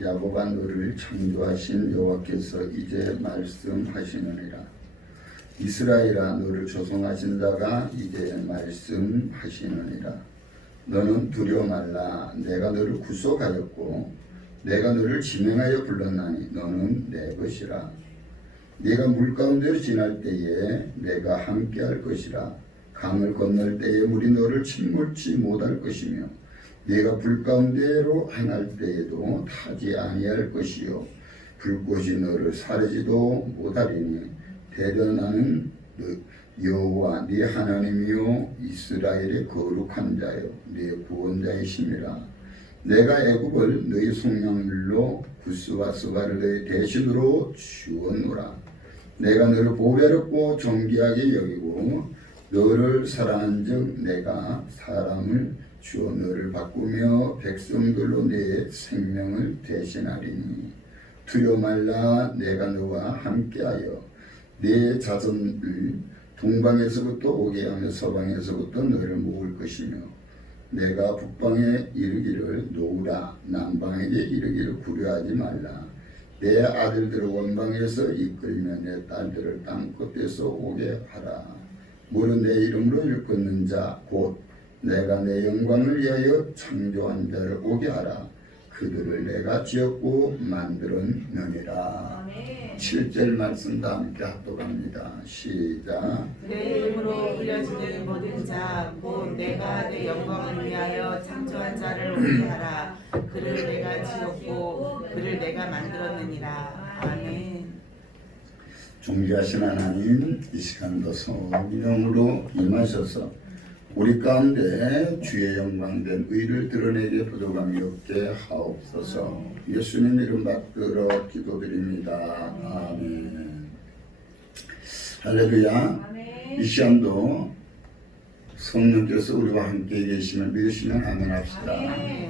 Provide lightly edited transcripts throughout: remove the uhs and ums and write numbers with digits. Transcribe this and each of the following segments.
야곱아 너를 창조하신 여호와께서 이제 말씀하시느니라. 이스라엘아 너를 조성하신 자가 이제 말씀하시느니라. 너는 두려워 말라. 내가 너를 구속하였고 내가 너를 지명하여 불렀나니 너는 내 것이라. 네가 물 가운데로 지날 때에 내가 함께할 것이라. 강을 건널 때에 물이 너를 침몰치 못할 것이며 네가 불 가운데로 행할 때에도 타지 아니할 것이요 불꽃이 너를 사르지도 못하리니 대련하는 여호와 네 하나님이요 이스라엘의 거룩한 자요 네 구원자이심이라. 내가 애굽을 너희 속량물로 구스와 스바를 너희 대신으로 주었노라. 내가 너를 보배롭고 존귀하게 여기고 너를 사랑한즉 내가 사람을 주어 너를 바꾸며 백성들로 내 생명을 대신하리니 두려워 말라. 내가 너와 함께하여 내 자손을 동방에서부터 오게 하며 서방에서부터 너를 모을 것이며 내가 북방에 이르기를 놓으라. 남방에게 이르기를 구려하지 말라. 내 아들들을 원방에서 이끌며 내 딸들을 땅 끝에서 오게 하라. 무릇 내 이름으로 일컫는 자 곧 내가 내 영광을 위하여 창조한 자를 오게 하라. 그들을 내가 지었고 만들었느니라. 7절 말씀 다 함께 합독합니다. 시작. 내 이름으로 불려지는 모든 자 곧 내가 내 영광을 위하여 창조한 자를 오게 하라. 그를 내가 지었고 그를 내가 만들었느니라. 아멘. 존귀하신 하나님, 이 시간도 성령으로 임하셔서 우리 가운데 주의 영광된 의를 드러내게 부족함이 없게 하옵소서. 예수님 이름 받들어 기도드립니다. 아멘. 할렐루야. 이 시간도 성령께서 우리와 함께 계심을 믿으시면 아멘 합시다.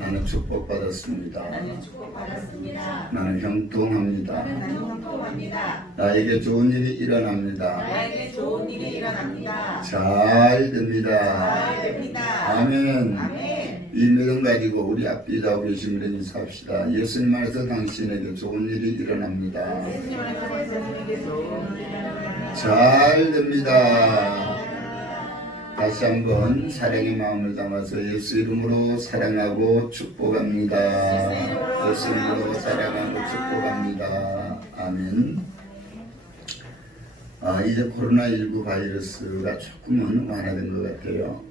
나는 축복받았습니다. 나는 축복받았습니다. 나는 형통합니다. 나는 형통합니다. 나에게 좋은 일이 일어납니다. 나에게 좋은 일이 일어납니다. 잘 됩니다. 잘 됩니다. 아멘. 아멘. 이 믿음 가지고 우리 앞뒤 자고 계신 분들 인사합시다. 예수님 안에서 당신에게 좋은 일이 일어납니다. 예수님 안에서 당신에게 좋은 일이 일어납니다. 잘 됩니다. 다시 한번 사랑의 마음을 담아서 예수 이름으로 사랑하고 축복합니다. 예수 이름으로 사랑하고 축복합니다. 아멘. 이제 코로나19 바이러스가 조금은 완화된 것 같아요.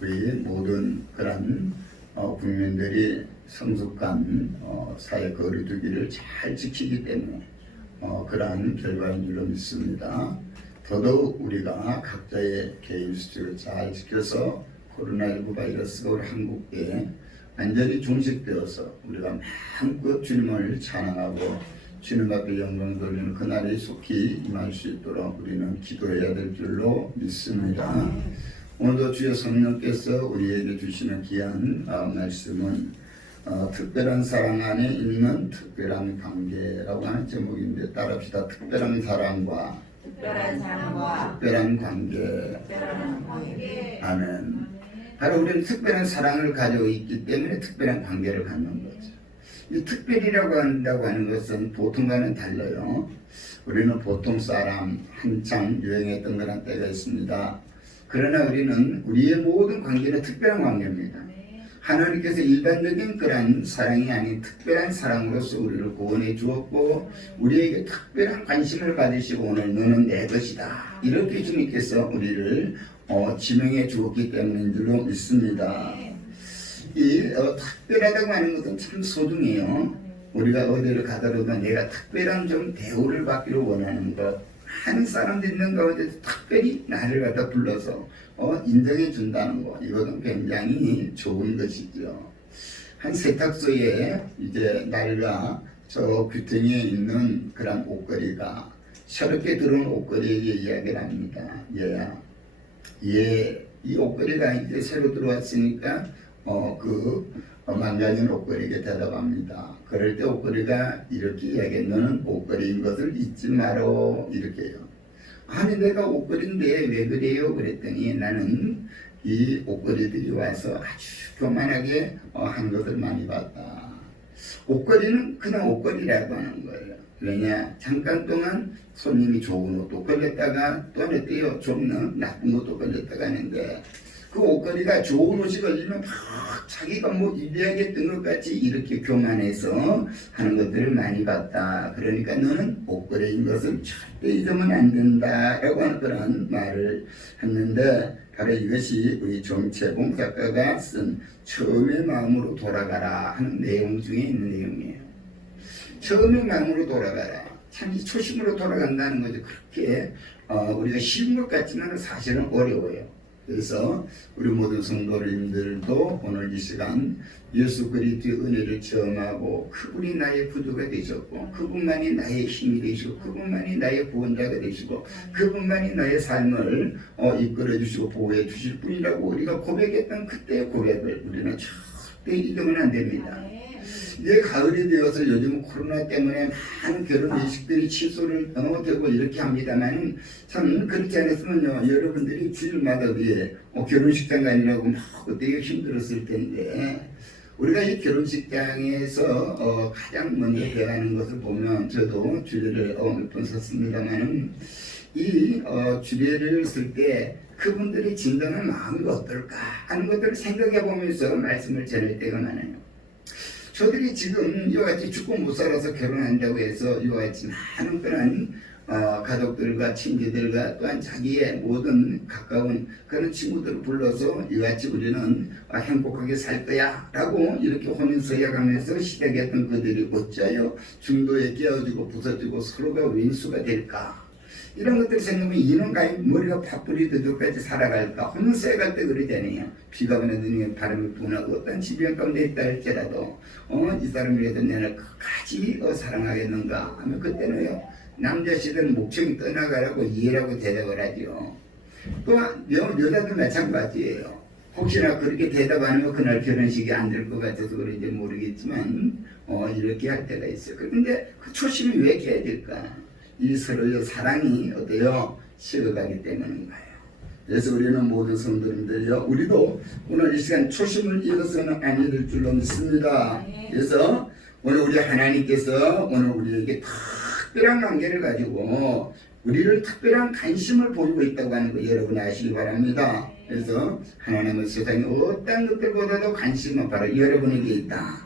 우리 모든 그런 국민들이 성숙한 사회 거리두기를 잘 지키기 때문에 그러한 결과인 줄로 믿습니다. 더더욱 우리가 각자의 개인 수칙을 잘 지켜서 코로나19 바이러스가 우리 한국에 완전히 종식되어서 우리가 마음껏 주님을 찬양하고 주님 앞에 영광 돌리는 그날이 속히 임할 수 있도록 우리는 기도해야 될 줄로 믿습니다. 오늘도 주의 성령께서 우리에게 주시는 귀한 말씀은 특별한 사랑 안에 있는 특별한 관계라고 하는 제목인데 따라합시다. 특별한 사랑과 특별한 관계. 아멘. 바로 우리는 특별한 사랑을 가지고 있기 때문에 특별한 관계를 갖는 거죠. 이 특별이라고 한다고 하는 것은 보통과는 달라요. 우리는 보통 사람 한창 유행했던 그런 때가 있습니다. 그러나 우리는 우리의 모든 관계는 특별한 관계입니다. 하나님께서 일반적인 그런 사랑이 아닌 특별한 사랑으로서 우리를 구원해 주었고 우리에게 특별한 관심을 가지시고 오늘 너는 내 것이다 이렇게 주님께서 우리를 지명해 주었기 때문인 줄로 믿습니다. 이 특별하다고 하는 것은 참 소중해요. 우리가 어디를 가더라도 내가 특별한 좀 대우를 받기를 원하는 것, 한 사람들 있는 가운데 특별히 나를 갖다 불러서 인정해 준다는 거, 이것은 굉장히 좋은 것이죠. 한 세탁소에 이제 날과 저 귀퉁이에 있는 그런 옷걸이가 새롭게 들어온 옷걸이에게 이야기를 합니다. 얘야, 이 옷걸이가 이제 새로 들어왔으니까 망가진 옷걸이에게 대답합니다. 그럴 때 옷걸이가 이렇게 이야기해. 너는 옷걸이인 것을 잊지 마라. 이렇게요. 아니 내가 옷걸이인데 왜 그래요? 그랬더니 나는 이 옷걸이들이 와서 아주 교만하게 한 것을 많이 봤다. 옷걸이는 그냥 옷걸이라고 하는 거예요. 왜냐? 잠깐 동안 손님이 좋은 옷도 걸렸다가 또 하나 떼요. 좀 나쁜 옷도 걸렸다가 하는데 그 옷걸이가 좋은 옷이 걸리면 막 자기가 뭐 입어야겠던 것 같이 이렇게 교만해서 하는 것들을 많이 봤다. 그러니까 너는 옷걸이인 것을 절대 잊으면 안 된다라고 하는 그런 말을 했는데 바로 이것이 우리 정채봉 작가가 쓴 처음의 마음으로 돌아가라 하는 내용 중에 있는 내용이에요. 처음의 마음으로 돌아가라. 참 이 초심으로 돌아간다는 거죠. 그렇게 우리가 쉬운 것 같지만 사실은 어려워요. 그래서 우리 모든 성도님들도 오늘 이 시간 예수 그리스도의 은혜를 체험하고 그분이 나의 구주가 되셨고 그분만이 나의 힘이 되시고 그분만이 나의 구원자가 되시고 그분만이 나의 삶을 이끌어 주시고 보호해 주실 분이라고 우리가 고백했던 그때의 고백을 우리는 절대 잊으면 안 됩니다. 이제 가을이 되어서 요즘 코로나 때문에 많은 결혼 예식들이 취소를 되고 이렇게 합니다만 참 그렇지 않았으면요 여러분들이 주일마다 위에 결혼식장 가느라고 막 그때 힘들었을 텐데 우리가 이 결혼식장에서 가장 먼저 대하는 것을 보면 저도 주례를 몇 번 썼습니다만은 이 주례를 쓸 때 그분들이 진정한 마음이 어떨까 하는 것들을 생각해 보면서 말씀을 전할 때가 많아요. 저들이 지금 이와 같이 죽고 못 살아서 결혼한다고 해서 이와 같이 많은 그런 가족들과 친구들과 또한 자기의 모든 가까운 그런 친구들을 불러서 이와 같이 우리는 행복하게 살 거야 라고 이렇게 혼인서약하면서 시작했던 그들이 어찌하여 중도에 끼어지고 부서지고 서로가 윈수가 될까. 이런 것들 생각하면 이놈 가히 머리가 파뿌리 되도록까지 살아갈까. 혼인서약 할 때 그러잖아요. 비가 오는 바람이 부나 어떤 지병 가운데 있다 할지라도 이 사람이라도 내가 끝까지 사랑하겠는가 하면 그때는요 남자시든 목청이 떠나가라고 이해라고 대답을 하죠. 또 여자도 마찬가지예요. 혹시나 그렇게 대답하면 그날 결혼식이 안 될 것 같아서 그런지 모르겠지만 이렇게 할 때가 있어요. 그런데 그 초심이 왜 이렇게 해야 될까? 이 서로의 사랑이 어때요? 식어가기 때문인가요? 그래서 우리는 모든 성도님들이요 우리도 오늘 이 시간 초심을 잃어서는 아니될 줄로 믿습니다. 그래서 오늘 우리 하나님께서 오늘 우리에게 특별한 관계를 가지고 우리를 특별한 관심을 보이고 있다고 하는 거 여러분 아시기 바랍니다. 그래서 하나님은 세상에 어떤 것들보다도 관심은 바로 여러분에게 있다.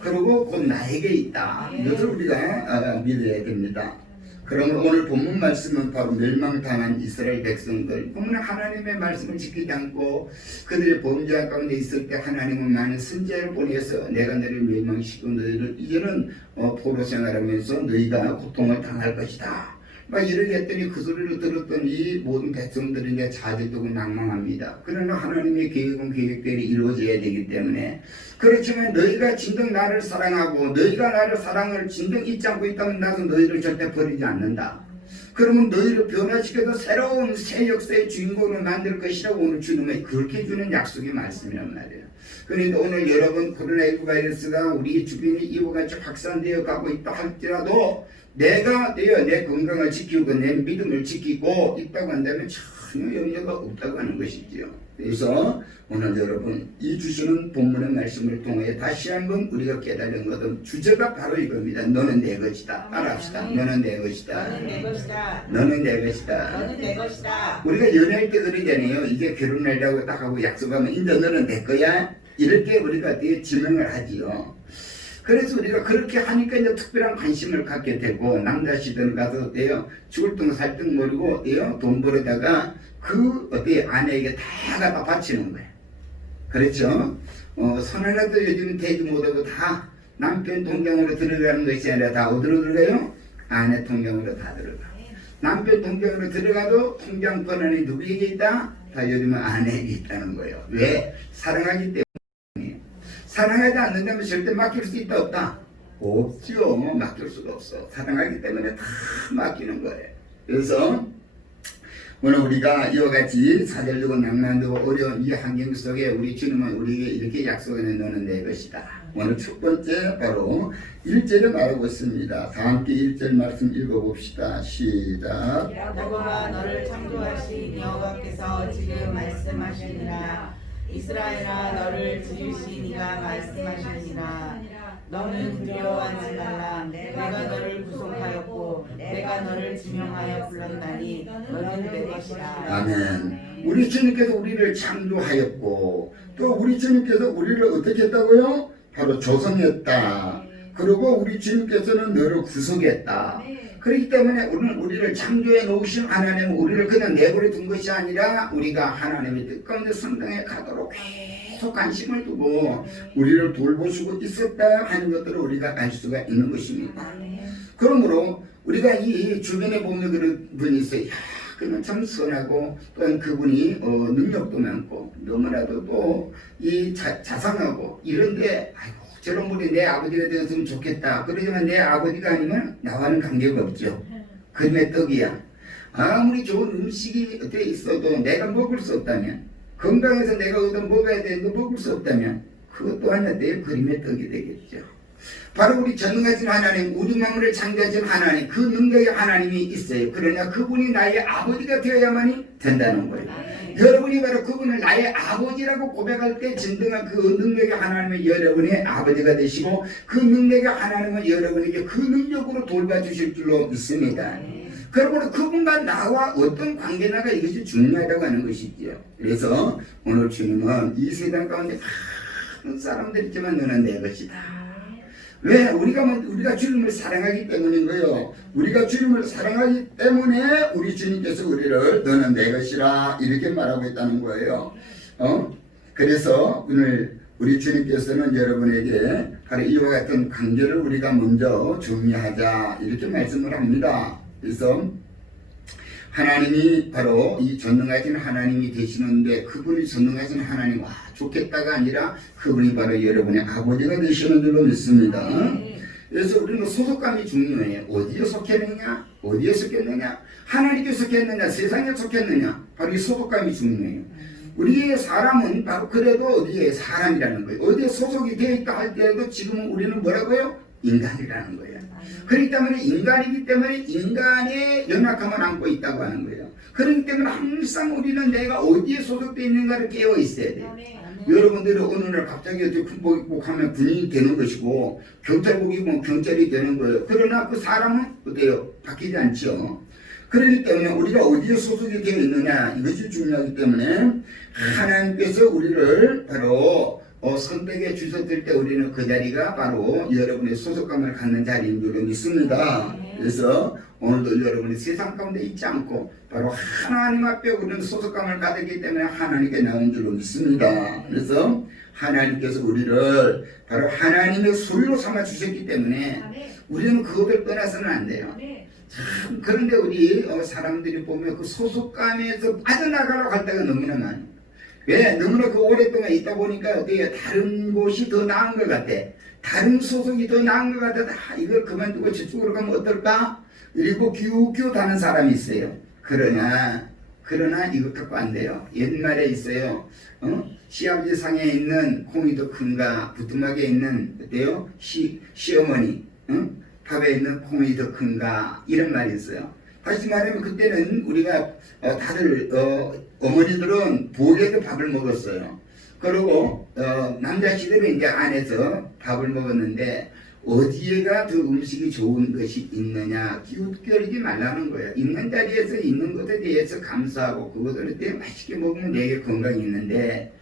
그리고 곧 나에게 있다. 이것을 우리가 믿어야 됩니다. 그러면 오늘 본문 말씀은 바로 멸망당한 이스라엘 백성들. 그러면 하나님의 말씀을 지키지 않고 그들의 범죄 가운데 있을 때 하나님은 많은 선지자를 보내서 내가 너를 멸망시키고 너희를 이제는 포로 생활하면서 너희가 고통을 당할 것이다. 막 이렇게 했더니 그 소리를 들었던 이 모든 백성들이 이제 자제되고 낭망합니다. 그러나 하나님의 계획은 계획대로 이루어져야 되기 때문에 그렇지만 너희가 진정 나를 사랑하고 너희가 나를 사랑을 진정 잊지 않고 있다면 나도 너희를 절대 버리지 않는다. 그러면 너희를 변화시켜서 새로운 새 역사의 주인공을 만들 것이라고 오늘 주님이 그렇게 주는 약속의 말씀이란 말이에요. 그러니까 오늘 여러분 코로나19 바이러스가 우리 주변에 이와 같이 확산되어 가고 있다 할지라도 내가 내 건강을 지키고 내 믿음을 지키고 있다고 한다면 전혀 염려가 없다고 하는 것이지요. 그래서 오늘 여러분 이 주시는 본문의 말씀을 통해 다시 한번 우리가 깨달은 것은 주제가 바로 이겁니다. 너는 내 것이다. 따라합시다. 너는 내 것이다. 너는 내 것이다. 너는 내 것이다. 너는 내 것이다. 우리가 연애할 때 그러잖아요. 이제 결혼하려고 딱 하고 약속하면 이제 너는 내 거야. 이렇게 우리가 지명을 하지요. 그래서 우리가 그렇게 하니까 이제 특별한 관심을 갖게 되고 남자시들 가서 죽을 둥 살 둥 모르고 돈 벌어다가 그 아내에게 다 갖다 바치는 거예요. 그렇죠? 선하나도 요즘 되지 못하고 다 남편 통장으로 들어가는 것이 아니라 다 어디로 들어가요? 아내 통장으로 다 들어가. 남편 통장으로 들어가도 통장 권한이 누구에게 있다? 다 요즘은 아내에게 있다는 거예요. 왜? 사랑하기 때문에. 사랑하지 않는다면 절대 맡길 수 있다 없다? 없죠. 맡길 수가 없어. 사랑하기 때문에 다 맡기는 거예요. 그래서 오늘 우리가 이와 같이 사절되고 낭만되고 어려운 이 환경 속에 우리 주님은 우리에게 이렇게 약속해 너는 내 것이다. 오늘 첫 번째 바로 1절에 말하고 있습니다. 다 함께 1절 말씀 읽어봅시다. 시작. 여호와 너를 창조하신 여호와께서 지금 말씀하시니라. 이스라엘아 너를 지으신 이가 말씀하시니라. 너는 두려워하지 말라. 내가 너를 구속하였고 내가 너를 지명하여 불렀나니 너는 내 것이라. 아멘. 우리 주님께서 우리를 창조하였고 또 우리 주님께서 우리를 어떻게 했다고요? 바로 조성했다. 그리고 우리 주님께서는 너를 구속했다. 그렇기 때문에 우리를 창조해 놓으신 하나님은 우리를 그냥 내버려 둔 것이 아니라 우리가 하나님의 뜻 가운데 성당에 가도록 계속 관심을 두고 우리를 돌보시고 있었다 하는 것들을 우리가 알 수가 있는 것입니다. 그러므로 우리가 이 주변에 보면 그런 분이 있어요. 야, 그는 참 선하고 또한 그분이 능력도 많고 너무나도 또 이 자상하고 이런데 아이고 저런 분이 내 아버지가 되었으면 좋겠다. 그러지만 내 아버지가 아니면 나와는 관계가 없죠. 그림의 떡이야. 아무리 좋은 음식이 어디에 있어도 내가 먹을 수 없다면 건강해서 내가 얻어 먹어야 되는데 먹을 수 없다면 그것 또한 내 그림의 떡이 되겠죠. 바로 우리 전능하신 하나님, 우리 만물을 창조하신 하나님, 그 능력의 하나님이 있어요. 그러나 그분이 나의 아버지가 되어야만이 된다는 거예요. 여러분이 바로 그분을 나의 아버지라고 고백할 때 진정한 그 능력의 하나님은 여러분의 아버지가 되시고 그 능력의 하나님은 여러분에게 그 능력으로 돌봐주실 줄로 믿습니다. 그러므로 그분과 나와 어떤 관계나가 이것이 중요하다고 하는 것이지요. 그래서 오늘 주님은 이 세상 가운데 많은 사람들이 있지만 너는 내 것이다. 왜? 우리가 주님을 사랑하기 때문인 거예요. 우리가 주님을 사랑하기 때문에 우리 주님께서 우리를 너는 내 것이라 이렇게 말하고 있다는 거예요. 그래서 오늘 우리 주님께서는 여러분에게 바로 이와 같은 관계를 우리가 먼저 정리하자 이렇게 말씀을 합니다. 그래서 하나님이 바로 이 전능하신 하나님이 되시는데 그분이 전능하신 하나님 와 좋겠다가 아니라 그분이 바로 여러분의 아버지가 되시는 줄로 믿습니다. 그래서 우리는 소속감이 중요해요. 어디에 속했느냐 어디에 속했느냐 하나님께 속했느냐 세상에 속했느냐 바로 이 소속감이 중요해요. 우리의 사람은 바로 그래도 어디에 사람이라는 거예요. 어디에 소속이 되어 있다 할 때에도 지금은 우리는 뭐라고요? 인간이라는 거예요. 그렇기 때문에 인간이기 때문에 인간의 연약함을 안고 있다고 하는 거예요. 그렇기 때문에 항상 우리는 내가 어디에 소속되어 있는가를 깨어 있어야 돼요. 여러분들이 어느 날 갑자기 군복 입고 하면 군인이 되는 것이고 경찰복 입으면 경찰이 되는 거예요. 그러나 그 사람은 어때요? 바뀌지 않죠. 그렇기 때문에 우리가 어디에 소속이 되어 있느냐 이것이 중요하기 때문에 하나님께서 우리를 바로 선택해 주셨을 때 우리는 그 자리가 바로 여러분의 소속감을 갖는 자리인 줄로 믿습니다. 그래서 오늘도 여러분이 세상 가운데 있지 않고 바로 하나님 앞에 우리는 소속감을 가졌기 때문에 하나님께 나온 줄로 믿습니다. 그래서 하나님께서 우리를 바로 하나님의 소유로 삼아 주셨기 때문에 우리는 그것을 떠나서는 안 돼요. 참 그런데 우리 사람들이 보면 그 소속감에서 빠져나가려고 할 때가 너무나 많아요. 왜? 너무나 그 오랫동안 있다 보니까 어때요? 다른 곳이 더 나은 것 같아. 다른 소속이 더 나은 것 같아. 이걸 그만두고 저쪽으로 가면 어떨까? 그리고 기웃기웃하는 사람이 있어요. 그러나 이것 갖고 안 돼요. 옛말에 있어요. 시아버지 상에 있는 콩이 더 큰가? 부뚜막에 있는 어때요? 시어머니 밥에 있는 콩이 더 큰가? 이런 말이 있어요. 다시 말하면 그때는 우리가 다들 어머니들은 부엌에서 밥을 먹었어요. 그리고 남자시들은 이제 안에서 밥을 먹었는데 어디에가 더 음식이 좋은 것이 있느냐 기웃거리지 말라는 거예요. 있는 자리에서 있는 것에 대해서 감사하고 그것을 되게 맛있게 먹으면 내게 건강이 있는데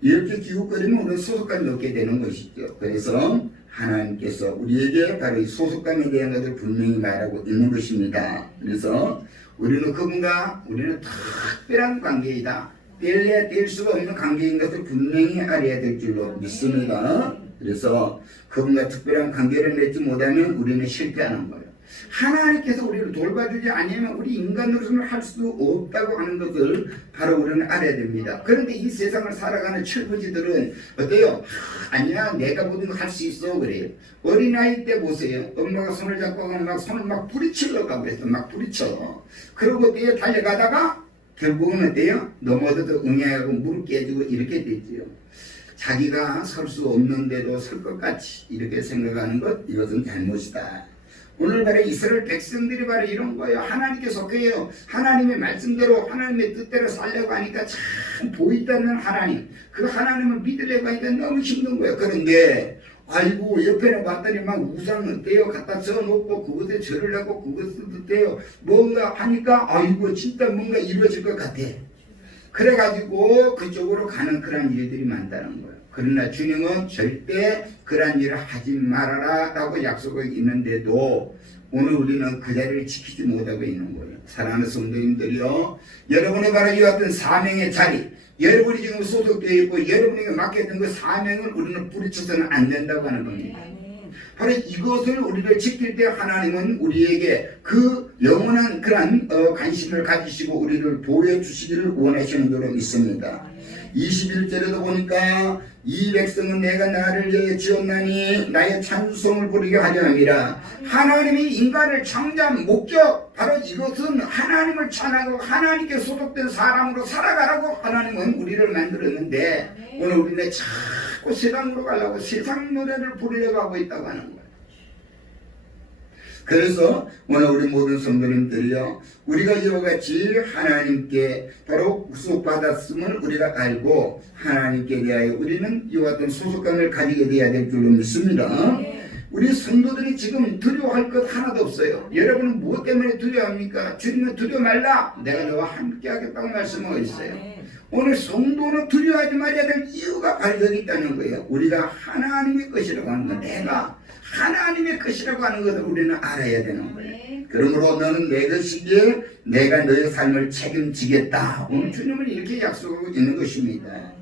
이렇게 기웃거리면 우리는 소속감이 없게 되는 것이죠. 그래서 하나님께서 우리에게 바로 이 소속감에 대한 것을 분명히 말하고 있는 것입니다. 그래서 우리는 그분과 우리는 특별한 관계이다. 뗄래야 뗄 수가 없는 관계인 것을 분명히 알아야 될 줄로 믿습니다. 그래서 그분과 특별한 관계를 맺지 못하면 우리는 실패하는 거예요. 하나님께서 우리를 돌봐주지 않으면 우리 인간으로서는 할 수 없다고 하는 것을 바로 우리는 알아야 됩니다. 그런데 이 세상을 살아가는 철부지들은 어때요? 아니야 내가 뭐든 할 수 있어 그래요. 어린아이 때 보세요. 엄마가 손을 잡고 가면 막 손을 막 부리치려고 하고 그랬어. 막 부리쳐. 그러고 어때요? 달려가다가 결국은 어때요? 넘어져도 응애하고 무릎 깨지고 이렇게 되지요. 자기가 설 수 없는데도 설 것 같이 이렇게 생각하는 것 이것은 잘못이다. 오늘 바로 이스라엘 백성들이 바로 이런 거예요. 하나님께 속해요. 하나님의 말씀대로 하나님의 뜻대로 살려고 하니까 참 보이지 않는 하나님. 그 하나님을 믿으려고 하니까 너무 힘든 거예요. 그런데 아이고 옆에는 봤더니 막 우상을 떼어 갖다 써놓고 그것에 절을 하고 그것을 떼어 뭔가 하니까 아이고 진짜 뭔가 이루어질 것 같아. 그래가지고 그쪽으로 가는 그런 일들이 많다는 거예요. 그러나 주님은 절대 그런 일을 하지 말아라 라고 약속이 있는데도 오늘 우리는 그 자리를 지키지 못하고 있는 거예요. 사랑하는 성도님들이요, 여러분의 바로 이 같은 사명의 자리, 여러분이 지금 소속되어 있고 여러분에게 맡겼던 그 사명을 우리는 뿌리쳐서는 안 된다고 하는 겁니다. 바로 이것을 우리를 지킬 때 하나님은 우리에게 그 영원한 그런 관심을 가지시고 우리를 보호해 주시기를 원하시는 줄로 믿습니다. 21절에도 보니까 이 백성은 내가 나를 위해 지었나니 나의 찬송을 부르게 하려 함이라. 하나님이 인간을 창조한 목적, 바로 이것은 하나님을 찬하고 하나님께 소속된 사람으로 살아가라고 하나님은 우리를 만들었는데 오늘 우리는 자꾸 세상으로 가려고 세상 노래를 부르려고 하고 있다고 하는 거예요. 그래서 오늘 우리 모든 성도님들이요, 우리가 이와 같이 하나님께 바로 구속받았음을 우리가 알고 하나님께 대하여 우리는 이와 같은 소속감을 가지게 되어야 될 줄로 믿습니다. 우리 성도들이 지금 두려워할 것 하나도 없어요. 여러분은 무엇 때문에 두려워합니까? 주님은 두려워 말라, 내가 너와 함께 하겠다고 말씀하고 있어요. 오늘 성도는 두려워하지 말아야 될 이유가 바로 여기 있다는 거예요. 우리가 하나님의 것이라고 하는 거, 내가 하나님의 것이라고 하는 것을 우리는 알아야 되는 거예요. 그러므로 너는 내 것이기에 내가 너의 삶을 책임지겠다. 오늘 주님은 이렇게 약속하고 있는 것입니다.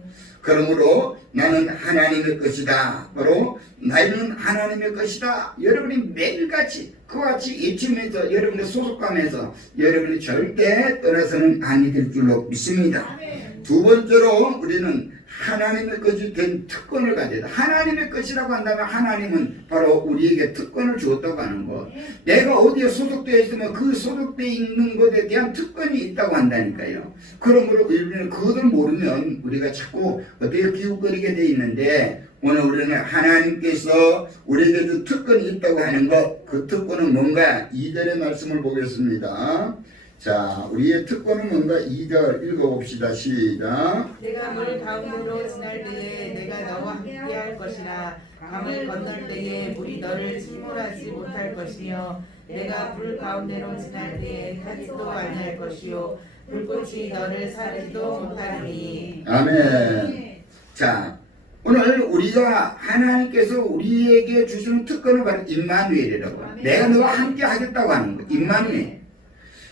그러므로 나는 하나님의 것이다. 바로 나는 하나님의 것이다. 여러분이 매일같이 그와 같이 잊히면서 여러분의 소속감에서 여러분이 절대 떠나서는 아니 될 줄로 믿습니다. 두 번째로 우리는 하나님의 것이 된 특권을 가져야 돼. 하나님의 것이라고 한다면 하나님은 바로 우리에게 특권을 주었다고 하는 것. 내가 어디에 소속되어 있으면 그 소속되어 있는 것에 대한 특권이 있다고 한다니까요. 그러므로 우리는 그것을 모르면 우리가 자꾸 어떻게 기웃거리게 되어 있는데 오늘 우리는 하나님께서 우리에게 그 특권이 있다고 하는 것, 그 특권은 뭔가 2절의 말씀을 보겠습니다. 자, 우리의 특권은 뭔가 2절 읽어봅시다. 시작. 내가 물 가운데로 지날 때에 내가 너와 함께할 것이라. 강을 건널 때에 물이 너를 침몰하지 못할 것이요 내가 불 가운데로 지날 때에 타지도 아니할 것이요 불꽃이 너를 사르지도 못하리니. 아멘. 자, 오늘 우리가 하나님께서 우리에게 주시는 특권은 바로 임마누엘이라고 해요. 내가 너와 함께 하겠다고 하는 거예요. 임마누엘.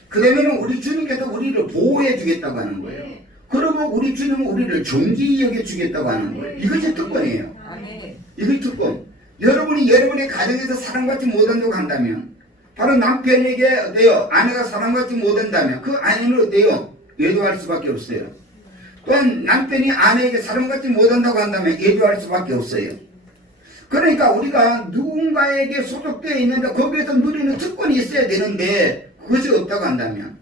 그 다음에는 우리 주님께서 우리를 보호해 주겠다고 하는 거예요. 그리고 우리 주님은 우리를 존귀히 여겨 주겠다고 하는 거예요. 이것이 특권이에요. 이것이 특권. 여러분이 여러분의 가정에서 사랑받지 못한다고 한다면, 바로 남편에게 어때요? 아내가 사랑받지 못한다면 그 아내는 어때요? 외도할 수밖에 없어요. 또한 남편이 아내에게 사랑받지 못한다고 한다면 외도할 수밖에 없어요. 그러니까 우리가 누군가에게 소속되어 있는데 거기에서 누리는 특권이 있어야 되는데 그것이 없다고 한다면,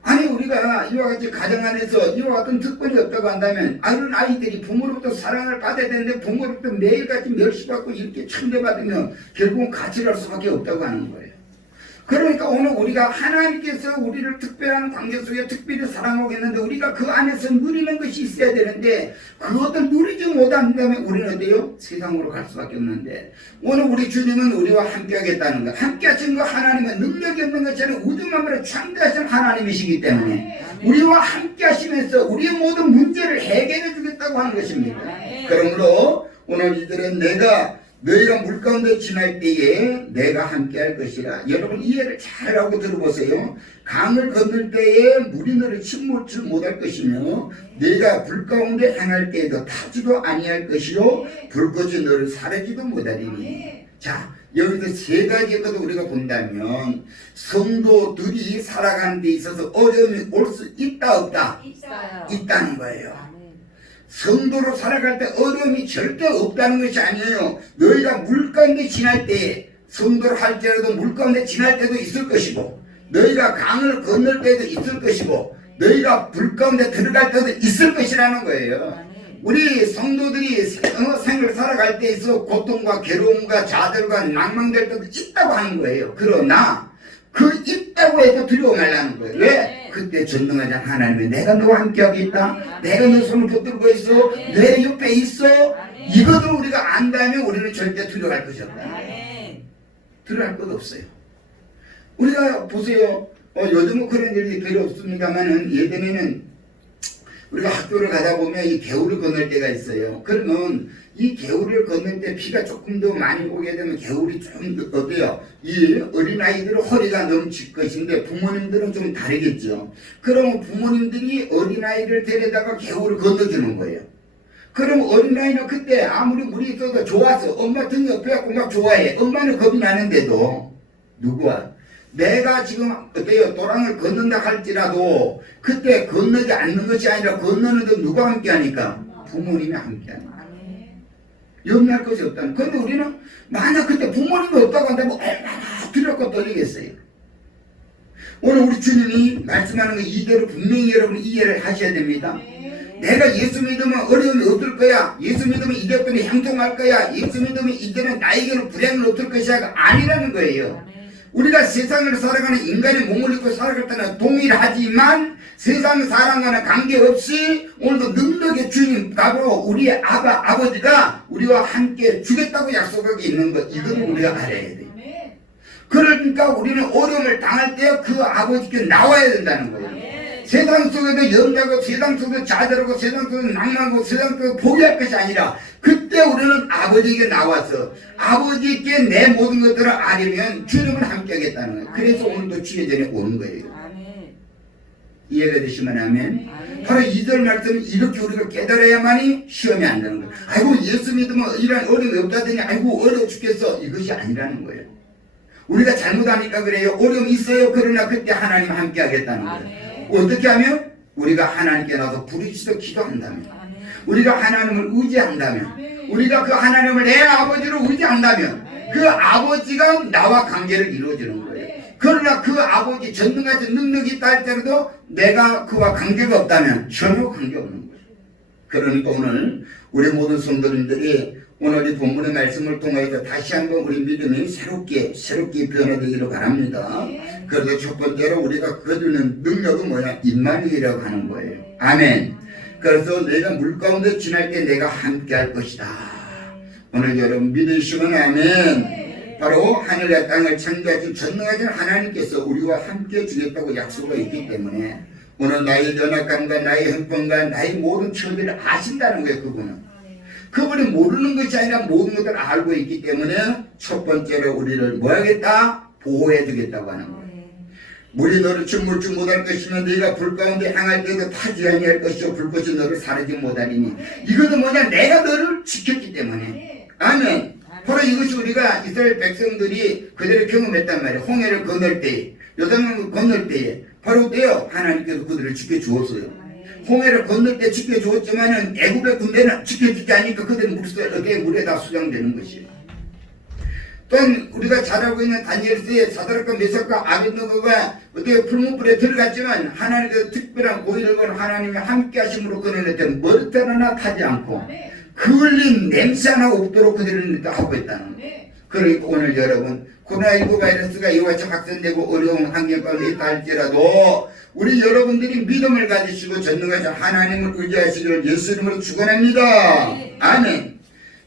아니 우리가 이와 같이 가정 안에서 이와 같은 특권이 없다고 한다면 어린 아이들이 부모로부터 사랑을 받아야 되는데 부모로부터 매일같이 멸시받고 이렇게 천대받으면 결국은 가치를 할 수밖에 없다고 하는 거예요. 그러니까 오늘 우리가 하나님께서 우리를 특별한 관계 속에 특별히 사랑하고 있는데 우리가 그 안에서 누리는 것이 있어야 되는데 그것을 누리지 못한다면 우리는 어때요? 세상으로 갈 수밖에 없는데 오늘 우리 주님은 우리와 함께 하겠다는 거, 함께 하신 거 하나님은 능력이 없는 것이 아니라 우주만물을 창조하신 하나님이시기 때문에 우리와 함께 하시면서 우리의 모든 문제를 해결해 주겠다고 하는 것입니다. 그러므로 오늘 이들은 내가 너희가 물 가운데 지날 때에 내가 함께 할 것이라. 여러분 이해를 잘하고 들어보세요. 강을 건널 때에 물이 너를 침몰치 못할 것이며 내가 불 가운데 행할 때에도 타지도 아니할 것이요 불꽃이 너를 사르지도 못하리니. 자, 여기서 세 가지 것을 우리가 본다면 성도들이 살아가는 데 있어서 어려움이 올 수 있다 없다? 있다는 거예요. 성도로 살아갈 때 어려움이 절대 없다는 것이 아니에요. 너희가 물 가운데 지날 때에 성도로 할지라도 물 가운데 지날 때도 있을 것이고 너희가 강을 건널 때도 있을 것이고 너희가 불 가운데 들어갈 때도 있을 것이라는 거예요. 우리 성도들이 생을 살아갈 때 있어 고통과 괴로움과 좌절과 낭망될 때도 있다고 하는 거예요. 그러나 그 있다고 해도 두려워 말라는 거예요. 왜? 그때 전능하지 하나님이 내가 너와 함께 하고 있다. 내가 너 손을 붙들고 있어. 내 옆에 있어. 이것을 우리가 안다면 우리는 절대 두려워할 것이 없다. 아멘. 두려워할 것 없어요. 우리가 보세요. 요즘은 그런 일이 별로 없습니다만은 예전에는 우리가 학교를 가다 보면 이 개울을 건널 때가 있어요. 그러면 이 개울을 건널 때 비가 조금 더 많이 오게 되면 개울이 좀 어때요? 이 어린아이들은 허리가 넘칠 것인데 부모님들은 좀 다르겠죠. 그러면 부모님들이 어린아이를 데려다가 개울을 건너주는 거예요. 그럼 어린아이는 그때 아무리 물이 있어도 좋아서 엄마 등 옆에 갖고 막 좋아해. 엄마는 겁이 나는데도 누구야? 내가 지금 어때요? 도랑을 건넌다 할지라도 그때 건너지 않는 것이 아니라 건너는데 누가 함께 하니까? 부모님이 함께 하니까. 염려할 것이 없다는. 그런데 우리는 만약 그때 부모님이 없다고 한다면 얼마나 두렵고 떨리겠어요. 오늘 우리 주님이 말씀하는 거 이대로 분명히 여러분 이해를 하셔야 됩니다. 내가 예수 믿으면 어려움이 없을 거야. 예수 믿으면 이것 때문에 형통할 거야. 예수 믿으면 이제는 나에게는 불행은 없을 것이야. 아니라는 거예요. 우리가 세상을 살아가는 인간의 몸을 입고 살아갈 때는 동일하지만 세상 사람과는 관계없이 오늘도 능력의 주님 바로 우리의 아버지가 우리와 함께 주겠다고 약속하고 있는 것, 이걸 우리가 알아야 돼요. 그러니까 우리는 어려움을 당할 때 그 아버지께 나와야 된다는 거예요. 세상 속에도 염려하고 세상 속에도 좌절하고 세상 속에도 낭만하고 세상 속에도 포기할 것이 아니라 그때 우리는 아버지에게 나와서 아버지께 내 모든 것들을 아려면 주님을 함께 하겠다는 거예요. 그래서 오늘도 주의 전에 오는 거예요. 이해가 되시면 아멘. 바로 2절 말씀은 이렇게 우리가 깨달아야만이 시험이 안 되는 거예요. 아이고 예수 믿으면 이런 어려움이 없다더니 아이고 어려워 죽겠어. 이것이 아니라는 거예요. 우리가 잘못하니까 그래요. 어려움이 있어요. 그러나 그때 하나님 함께 하겠다는 거예요. 어떻게 하면? 우리가 하나님께 나서 부르짖어 기도한다면, 우리가 하나님을 의지한다면, 우리가 그 하나님을 내 아버지로 의지한다면 그 아버지가 나와 관계를 이루어주는 거예요. 그러나 그 아버지 전능하신 능력이 있다 할지라도 내가 그와 관계가 없다면 전혀 관계없는 거예요. 그러니까 오늘 우리 모든 성도님들이 오늘 이 본문의 말씀을 통해서 다시 한번 우리 믿음이 새롭게 변화되기를 바랍니다. 그래서 첫 번째로 우리가 거두는 능력은 뭐냐? 임마누엘이라고 하는 거예요. 아멘. 그래서 내가 물 가운데 지날 때 내가 함께 할 것이다. 오늘 여러분 믿으시면 아멘. 바로 하늘과 땅을 창조하신 전능하신 하나님께서 우리와 함께 주겠다고 약속이 있기 때문에 오늘 나의 연약함과 나의 형편과 나의 모든 처지를 아신다는 거예요. 그분이 모르는 것이 아니라 모든 것을 알고 있기 때문에 첫 번째로 우리를 뭐 하겠다? 보호해 주겠다고 하는 거예요. 물이 너를 침몰지 못할 것이며 네가 불 가운데 향할 때도 타지 아니할 것이요 불꽃이 너를 사르지 못하리니. 이것은 뭐냐? 내가 너를 지켰기 때문에. 아멘. 바로 이것이 우리가 이스라엘 백성들이 그대로 경험했단 말이에요. 홍해를 건널 때, 요단강을 건널 때에 바로 그때요 하나님께서 그들을 지켜주었어요. 홍해를 건널 때 지켜주었지만은 애굽의 군대는 지켜주지 않으니까 그들은 물에 다 수장되는 것이에요. 또한 우리가 잘 알고 있는 다니엘서의 사드락과 메삭과 아벳느고가 어떻게 풀무불에 들어갔지만 하나님께서 특별한 고의를 건 하나님이 함께 하심으로 그들을 머리털 하나 타지 않고 그을린 냄새 하나 없도록 그들을 하고 있다는 거예요. 그러니까 오늘 여러분 코로나19 바이러스가 이와 같이 확산되고 어려운 환경 가운데 있다 할지라도 우리 여러분들이 믿음을 가지시고 전능하신 하나님을 의지하시기를 예수 이름으로 축원합니다. 아멘.